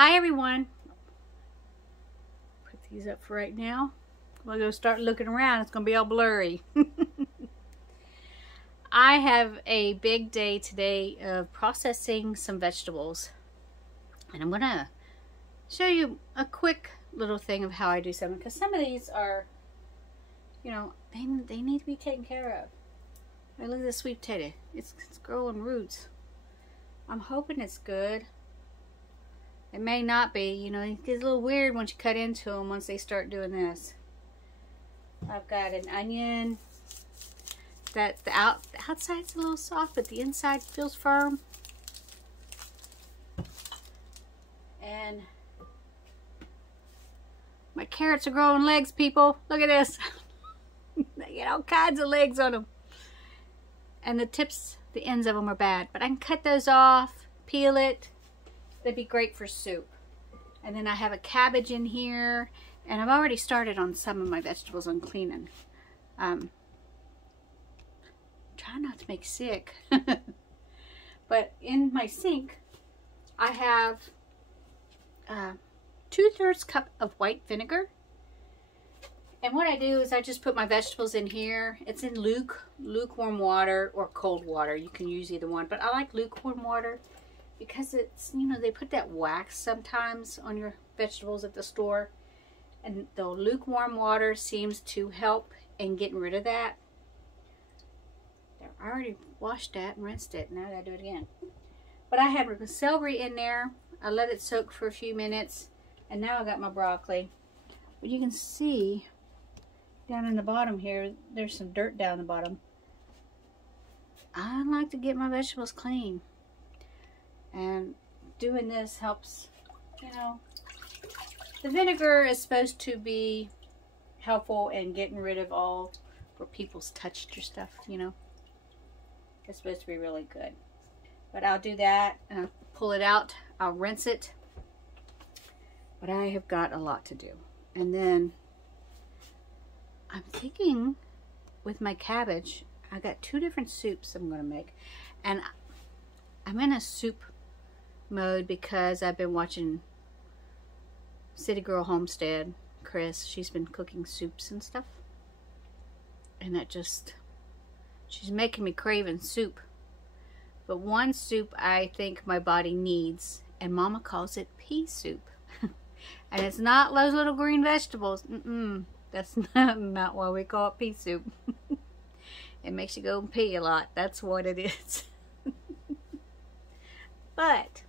Hi everyone. Put these up for right now. We'll go start looking around. It's gonna be all blurry. I have a big day today of processing some vegetables, and I'm gonna show you a quick little thing of how I do something, because some of these are, you know, they need to be taken care of. Hey, look at this sweet potato. It's growing roots. I'm hoping it's good. It may not be. You know, it gets a little weird once you cut into them once they start doing this. I've got an onion that the outside's a little soft, but the inside feels firm. And my carrots are growing legs, people. Look at this. They get all kinds of legs on them. And the tips, the ends of them are bad. But I can cut those off, peel it. They'd be great for soup. And then I have a cabbage in here. And I've already started on some of my vegetables on cleaning. Try not to make sick. But in my sink, I have 2/3 cup of white vinegar. And what I do is I just put my vegetables in here. It's in lukewarm water or cold water. You can use either one. But I like lukewarm water because it's, you know, they put that wax sometimes on your vegetables at the store. And the lukewarm water seems to help in getting rid of that. I already washed that and rinsed it. Now I gotta do it again. But I had celery in there. I let it soak for a few minutes. And now I got my broccoli. But you can see down in the bottom here, there's some dirt down the bottom. I like to get my vegetables clean. And doing this helps, you know. The vinegar is supposed to be helpful in getting rid of all where people's touched your stuff, you know. It's supposed to be really good. But I'll do that and I'll pull it out. I'll rinse it. But I have got a lot to do. And then I'm thinking with my cabbage, I got 2 different soups I'm going to make. And I'm in a soup mode because I've been watching City Girl Homestead, Chris. She's been cooking soups and stuff. And that just, she's making me craving soup. But one soup I think my body needs, and Mama calls it pea soup. And it's not those little green vegetables. That's not why we call it pea soup. It makes you go and pee a lot. That's what it is. But,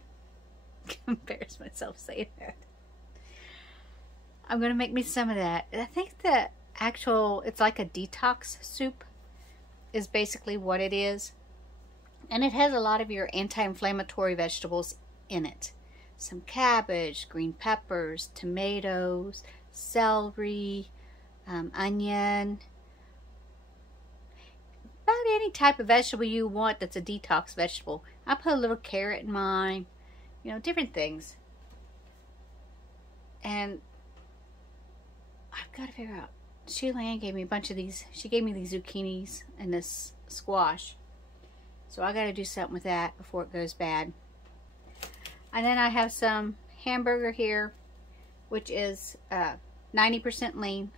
I embarrass myself saying that. I'm going to make me some of that. I think the actual, it's like a detox soup is basically what it is. And it has a lot of your anti-inflammatory vegetables in it. Some cabbage, green peppers, tomatoes, celery, onion. About any type of vegetable you want that's a detox vegetable. I put a little carrot in mine. You know, different things. And I've got to figure out. Sheila Ann gave me a bunch of these. She gave me these zucchinis and this squash. So I got to do something with that before it goes bad. And then I have some hamburger here, which is 90% lean.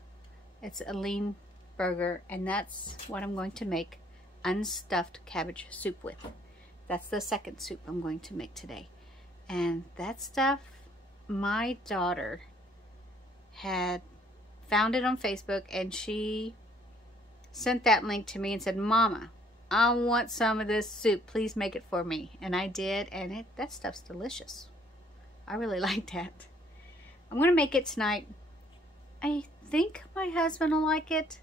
It's a lean burger, and that's what I'm going to make unstuffed cabbage soup with. That's the second soup I'm going to make today. And that stuff, my daughter had found it on Facebook, and she sent that link to me and said, Mama, I want some of this soup. Please make it for me. And I did, and that stuff's delicious. I really like that. I'm going to make it tonight. I think my husband will like it.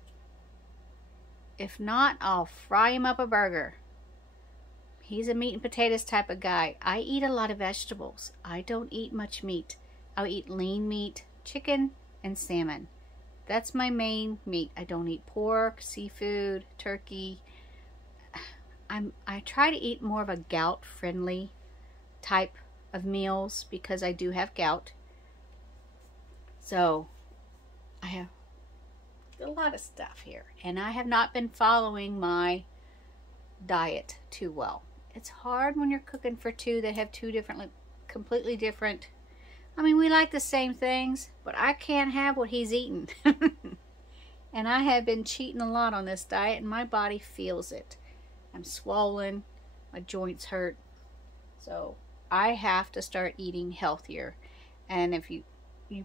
If not, I'll fry him up a burger. He's a meat and potatoes type of guy. I eat a lot of vegetables. I don't eat much meat. I'll eat lean meat, chicken, and salmon. That's my main meat. I don't eat pork, seafood, turkey. I try to eat more of a gout-friendly type of meals because I do have gout. So I have a lot of stuff here, and I have not been following my diet too well. It's hard when you're cooking for 2 that have 2 different, completely different I mean, we like the same things, but I can't have what he's eating. And I have been cheating a lot on this diet, and my body feels it. I'm swollen, my joints hurt. So I have to start eating healthier. And if you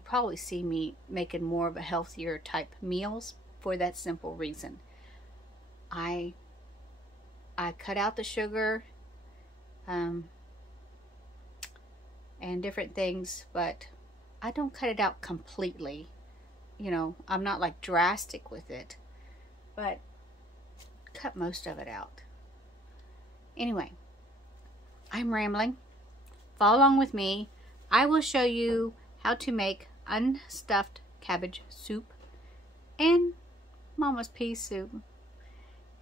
probably see me making more of a healthier type meals for that simple reason. I cut out the sugar and different things, but I don't cut it out completely. You know, I'm not like drastic with it, but cut most of it out. Anyway, I'm rambling. Follow along with me. I will show you how to make unstuffed cabbage soup and Mama's pea soup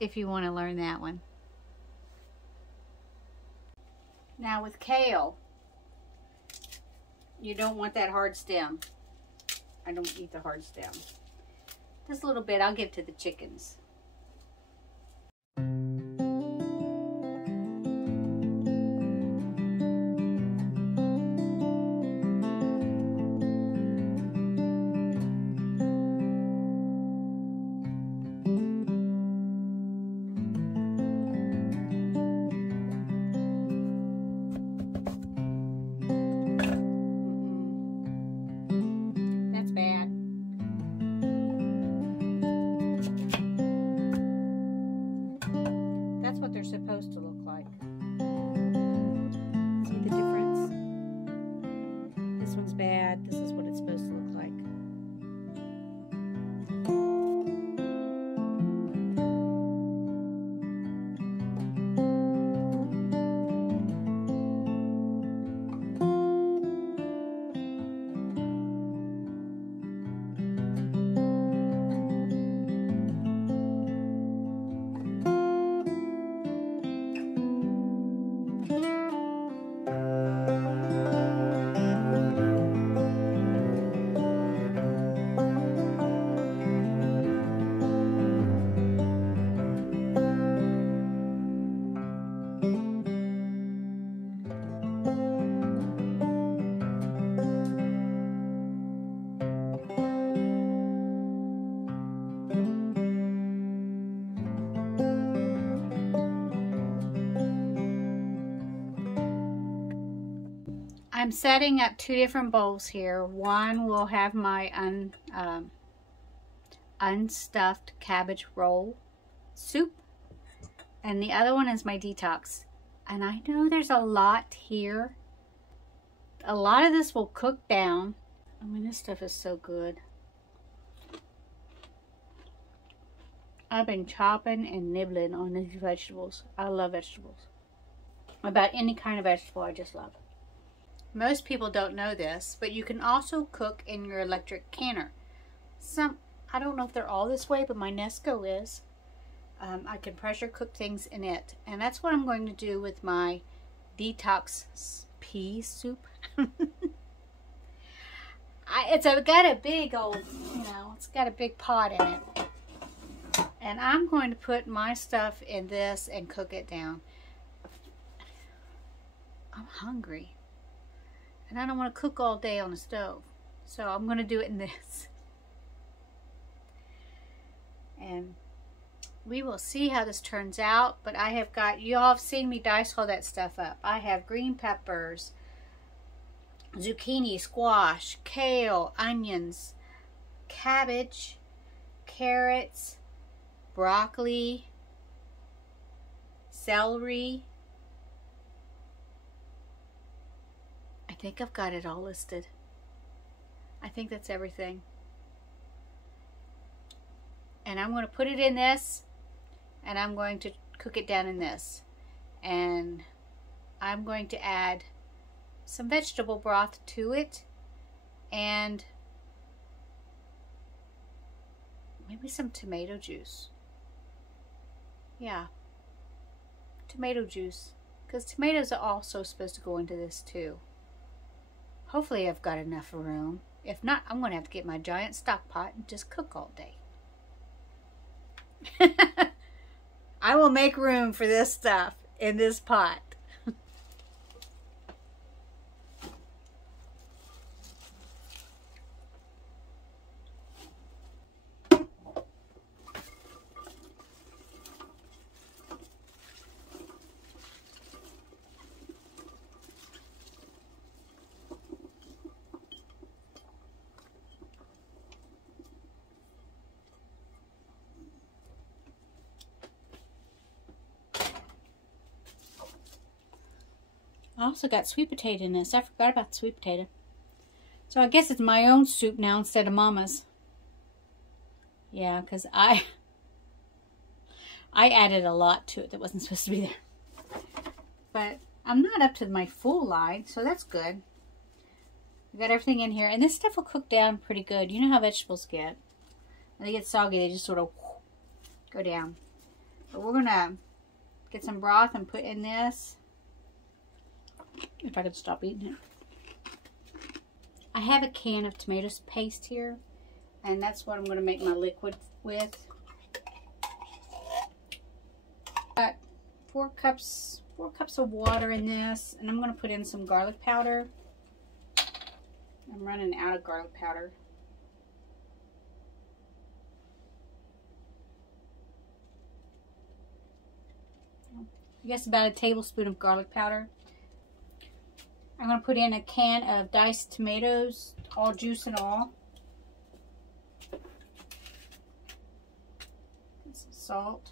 if you want to learn that one. Now with kale, you don't want that hard stem. I don't eat the hard stem. Just a little bit, I'll give to the chickens. Supposed to look like. See the difference? This one's bad. This is what it's supposed to look like. I'm setting up two different bowls here. One will have my unstuffed cabbage roll soup, and the other one is my detox. And I know there's a lot here. A lot of this will cook down. I mean, this stuff is so good. I've been chopping and nibbling on these vegetables. I love vegetables. About any kind of vegetable, I just love. Most people don't know this, but you can also cook in your electric canner. I don't know if they're all this way, but my Nesco is. I can pressure cook things in it. And that's what I'm going to do with my detox pea soup. It's got a big old, it's got a big pot in it. And I'm going to put my stuff in this and cook it down. I'm hungry. And I don't want to cook all day on the stove. So I'm going to do it in this. And we will see how this turns out. But I have got, you all have seen me dice all that stuff up. I have green peppers, zucchini, squash, kale, onions, cabbage, carrots, broccoli, celery. I think I've got it all listed. I think that's everything. And I'm going to put it in this, and I'm going to cook it down in this. And I'm going to add some vegetable broth to it, and maybe some tomato juice. Yeah, tomato juice, because tomatoes are also supposed to go into this too. Hopefully I've got enough room. If not, I'm going to have to get my giant stock pot and just cook all day. I will make room for this stuff in this pot. I also got sweet potato in this. I forgot about the sweet potato. So I guess it's my own soup now instead of Mama's. Yeah, because I added a lot to it that wasn't supposed to be there. But I'm not up to my full line, so that's good. I got everything in here. And this stuff will cook down pretty good. You know how vegetables get. When they get soggy, they just sort of go down. But we're going to get some broth and put in this. If I could stop eating it. I have a can of tomato paste here. And that's what I'm going to make my liquid with. Got 4 cups of water in this. And I'm going to put in some garlic powder. I'm running out of garlic powder. I guess about a tablespoon of garlic powder. I'm going to put in a can of diced tomatoes, all juice and all. And some salt.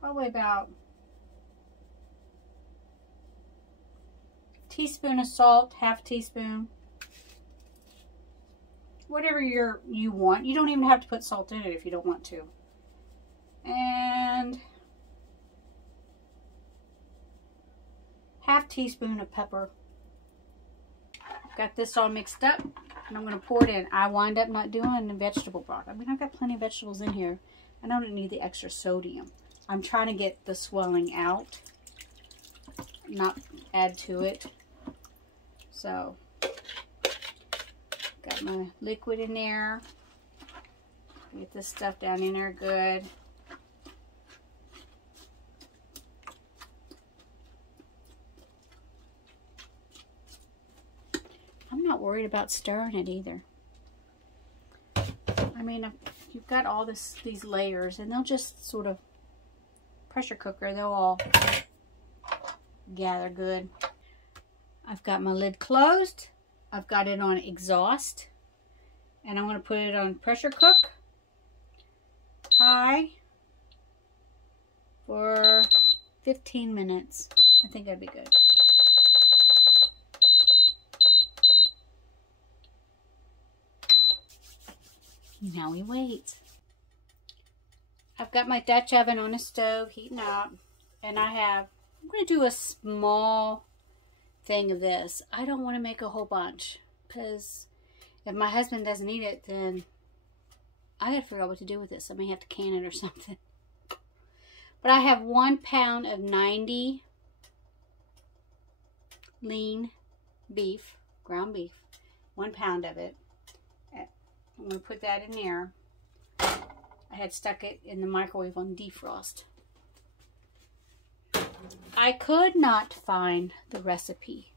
Probably about a teaspoon of salt, half teaspoon. Whatever you want. You don't even have to put salt in it if you don't want to. And half teaspoon of pepper. Got this all mixed up, and I'm going to pour it in. I wind up not doing the vegetable broth. I mean, I've got plenty of vegetables in here. I don't need the extra sodium. I'm trying to get the swelling out, not add to it. So, got my liquid in there. Get this stuff down in there good. I'm not worried about stirring it either. I mean, you've got all these layers, and they'll just sort of pressure cooker. They'll all gather good. I've got my lid closed. I've got it on exhaust, and I'm going to put it on pressure cook high for 15 minutes. I think that'd be good. Now we wait. I've got my Dutch oven on the stove heating up, and I'm going to do a small thing of this. I don't want to make a whole bunch, because if my husband doesn't eat it, then I got to figure out what to do with this. I may have to can it or something. But I have 1 pound of 90 lean beef, ground beef, 1 pound of it. I'm going to put that in there. I had stuck it in the microwave on defrost. I could not find the recipe.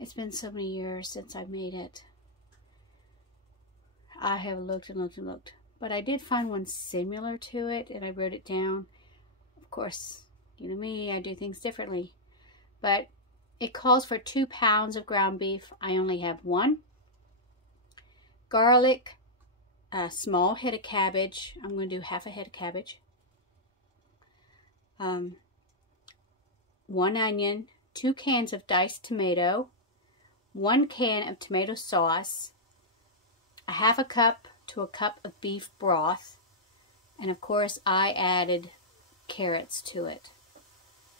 It's been so many years since I made it. I have looked and looked and looked. But I did find one similar to it, and I wrote it down. Of course, you know me, I do things differently. But it calls for 2 pounds of ground beef. I only have 1. Garlic, a small head of cabbage. I'm going to do half a head of cabbage. 1 onion, 2 cans of diced tomato, 1 can of tomato sauce, a half a cup to a cup of beef broth, and of course I added carrots to it.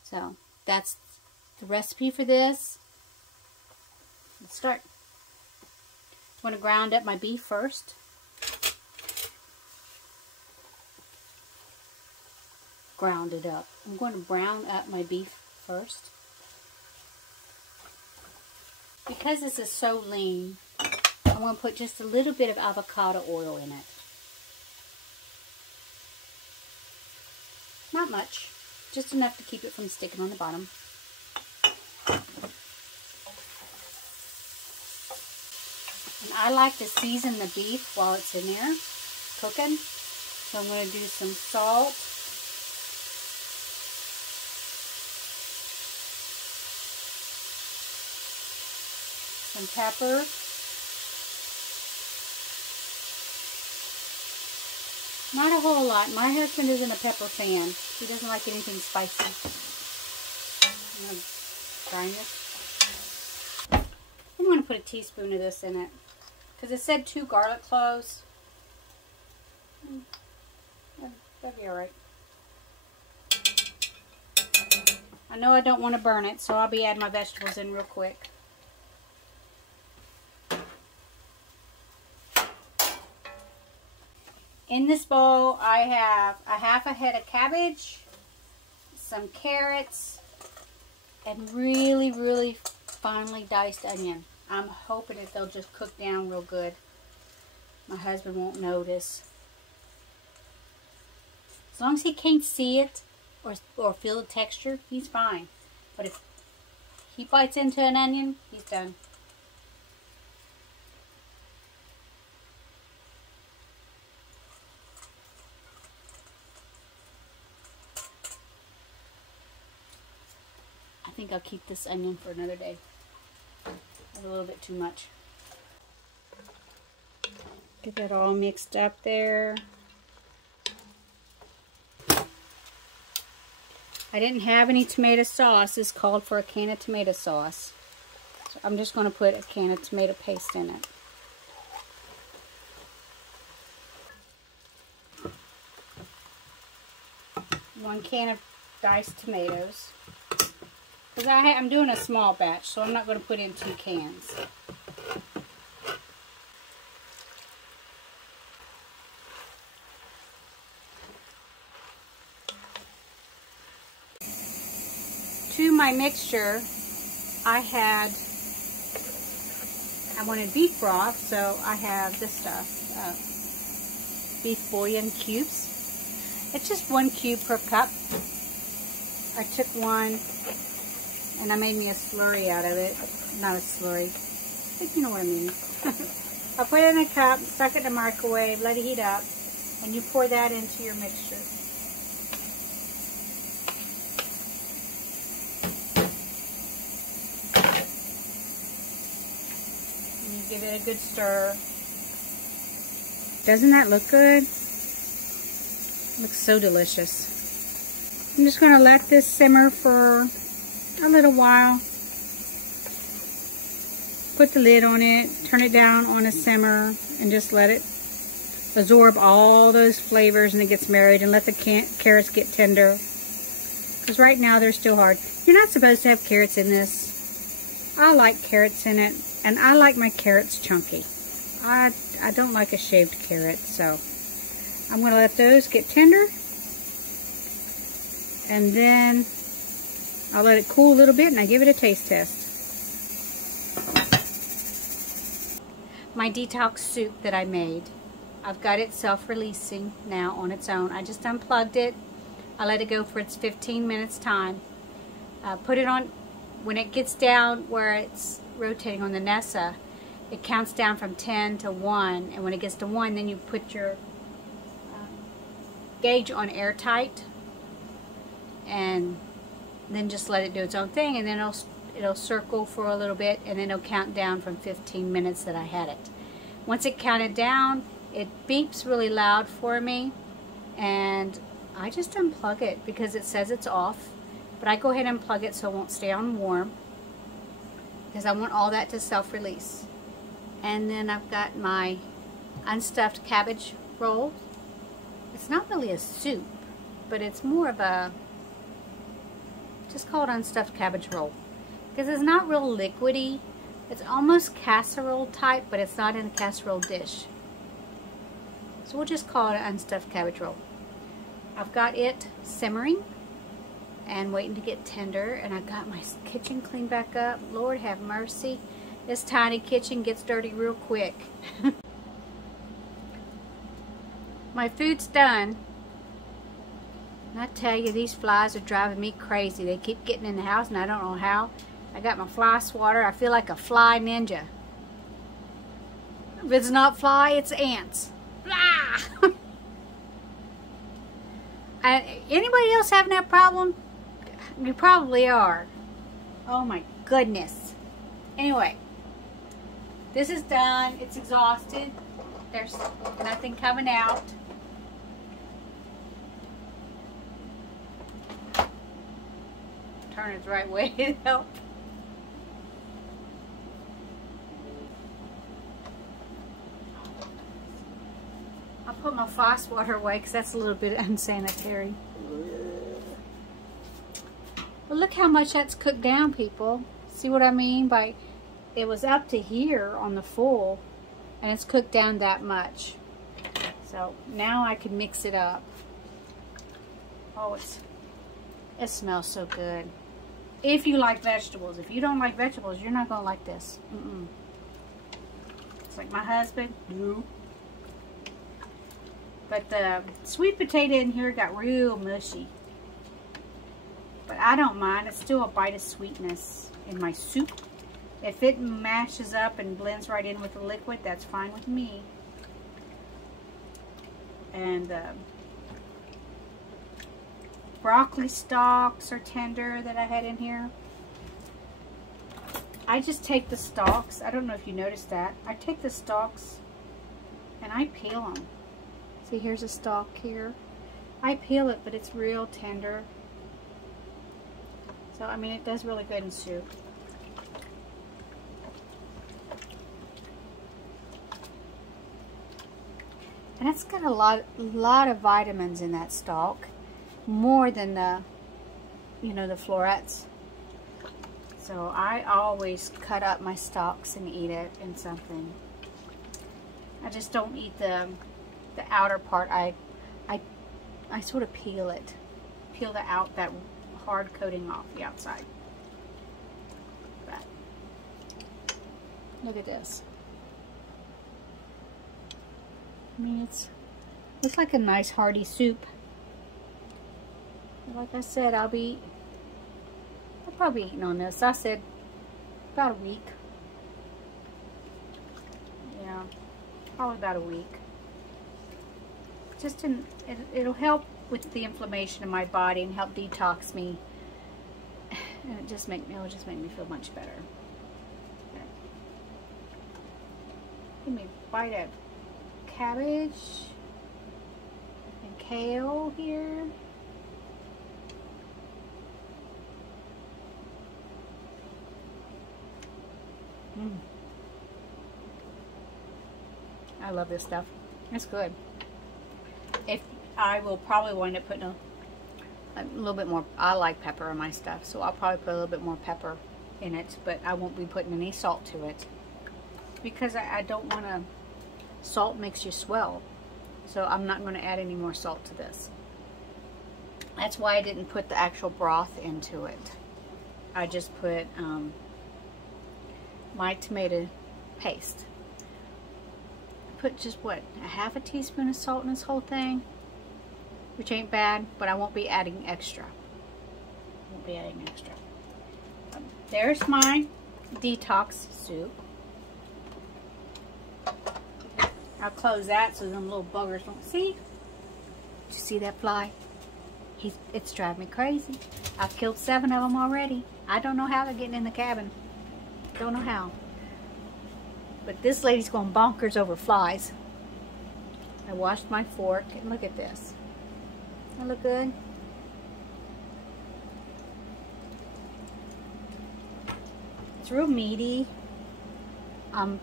So that's the recipe for this. Let's start. I'm going to ground up my beef first. Ground it up. I'm going to brown up my beef first. Because this is so lean, I'm going to put just a little bit of avocado oil in it. Not much. Just enough to keep it from sticking on the bottom. And I like to season the beef while it's in there cooking. So I'm going to do some salt. Some pepper. Not a whole lot. My husband isn't a pepper fan. He doesn't like anything spicy. I'm going to grind this. I'm going to put a teaspoon of this in it. Because it said 2 garlic cloves. That'd be alright. I know I don't want to burn it, so I'll be adding my vegetables in real quick. In this bowl, I have a half a head of cabbage, some carrots, and really, really finely diced onion. I'm hoping that they'll just cook down real good. My husband won't notice. As long as he can't see it or feel the texture, he's fine. But if he bites into an onion, he's done. I think I'll keep this onion for another day. That's a little bit too much. Get that all mixed up there. I didn't have any tomato sauce. This called for a can of tomato sauce. So I'm just going to put a can of tomato paste in it. One can of diced tomatoes. Because I'm doing a small batch, so I'm not going to put in 2 cans. To my mixture, I wanted beef broth, so I have this stuff, beef bouillon cubes. It's just 1 cube per cup. I took one and I made me a slurry out of it. Not a slurry, but you know what I mean. I put it in a cup, stuck it in the microwave, let it heat up, and you pour that into your mixture. And you give it a good stir. Doesn't that look good? Looks so delicious. I'm just going to let this simmer for a little while. Put the lid on it, turn it down on a simmer, and just let it absorb all those flavors and it gets married, and let the carrots get tender. Because right now they're still hard. You're not supposed to have carrots in this. I like carrots in it, and I like my carrots chunky. I don't like a shaved carrot, so I'm going to let those get tender. And then I'll let it cool a little bit and I give it a taste test. My detox soup that I made, I've got it self-releasing now on its own. I just unplugged it. I let it go for its 15 minutes time. Put it on, when it gets down where it's rotating on the Nessa, it counts down from 10 to 1. And when it gets to 1, then you put your gauge on airtight. And then just let it do its own thing, and then it'll circle for a little bit, and then it'll count down from 15 minutes that I had it. Once it counted down, it beeps really loud for me, and I just unplug it because it says it's off. But I go ahead and plug it so it won't stay on warm, because I want all that to self-release. And then I've got my unstuffed cabbage roll. It's not really a soup, but it's more of a, just call it unstuffed cabbage roll, because it's not real liquidy. It's almost casserole type, but it's not in a casserole dish. So we'll just call it an unstuffed cabbage roll. I've got it simmering and waiting to get tender, and I've got my kitchen cleaned back up. Lord have mercy. This tiny kitchen gets dirty real quick. My food's done. And I tell you, these flies are driving me crazy. They keep getting in the house, and I don't know how. I got my fly swatter. I feel like a fly ninja. If it's not fly, it's ants. Blah! Anybody else having that problem? You probably are. Oh my goodness. Anyway, this is done. It's exhausted. There's nothing coming out. turn it the right way to help. I'll put my faucet water away because that's a little bit unsanitary. But look how much that's cooked down, people. See what I mean? By it was up to here on the full, and it's cooked down that much. So now I can mix it up. Oh, it smells so good. If you like vegetables. If you don't like vegetables, you're not gonna like this. It's like my husband. No. But the sweet potato in here got real mushy. But I don't mind. It's still a bite of sweetness in my soup. If it mashes up and blends right in with the liquid, that's fine with me. And broccoli stalks are tender that I had in here. I just take the stalks. I don't know if you noticed that. I take the stalks and I peel them. See, here's a stalk here. I peel it, but it's real tender. So, I mean, it does really good in soup. And it's got a lot of vitamins in that stalk. More than the, you know, the florets. So I always cut up my stalks and eat it in something. I just don't eat the outer part. I sort of peel it. Peel that hard coating off the outside. But look at this. I mean, it's like a nice hearty soup. Like I said, I'll probably be eating on this. I said about a week. Yeah, probably about a week. Just it'll help with the inflammation in my body and help detox me, and it'll just make me feel much better. Okay. Give me a bite of cabbage and kale here. I love this stuff. It's good. If I will probably wind up putting a little bit more. I like pepper in my stuff, so I'll probably put a little bit more pepper in it, but I won't be putting any salt to it because I don't want to. Salt makes you swell, so I'm not going to add any more salt to this. That's why I didn't put the actual broth into it. I just put my tomato paste. I put just what, a half a teaspoon of salt in this whole thing, which ain't bad, but I won't be adding extra. There's my detox soup. I'll close that so them little buggers don't see. Did you see that fly? It's driving me crazy. I've killed 7 of them already. I don't know how they're getting in the cabin. Don't know how. But this lady's going bonkers over flies. I washed my fork and look at this. That look good? It's real meaty. I'm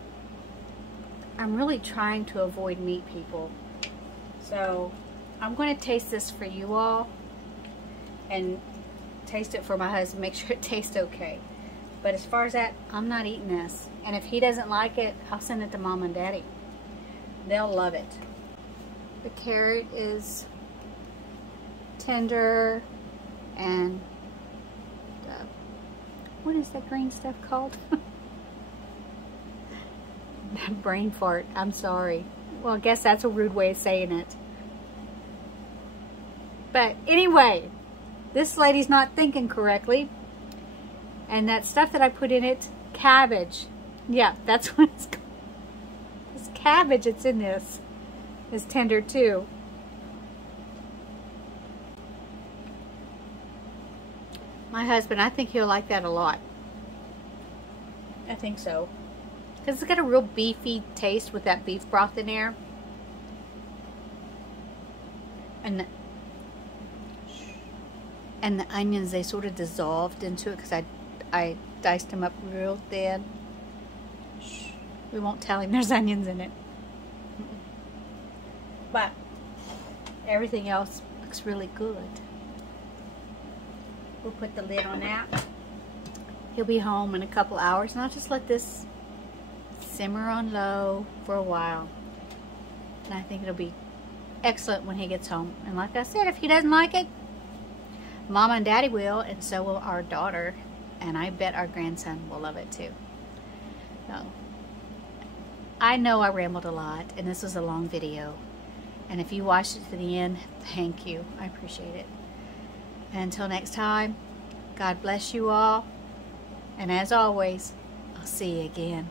really trying to avoid meat, people. So I'm going to taste this for you all and taste it for my husband. Make sure it tastes okay. But as far as that, I'm not eating this. And if he doesn't like it, I'll send it to Mom and Daddy. They'll love it. The carrot is tender and what is that green stuff called? Brain fart. I'm sorry. Well, I guess that's a rude way of saying it. But anyway, this lady's not thinking correctly. And that stuff that I put in it, cabbage. Yeah, that's what it's called. This cabbage that's in this is tender too. My husband, I think he'll like that a lot. I think so. Because it's got a real beefy taste with that beef broth in there. And the onions, they sort of dissolved into it because I diced them up real thin. Shh. We won't tell him there's onions in it. But everything else looks really good. We'll put the lid on that. He'll be home in a couple hours, and I'll just let this simmer on low for a while. And I think it'll be excellent when he gets home. And like I said, if he doesn't like it, Mama and Daddy will, and so will our daughter. And I bet our grandson will love it too. So, I know I rambled a lot, and this was a long video. And if you watched it to the end, thank you. I appreciate it. And until next time, God bless you all. And as always, I'll see you again.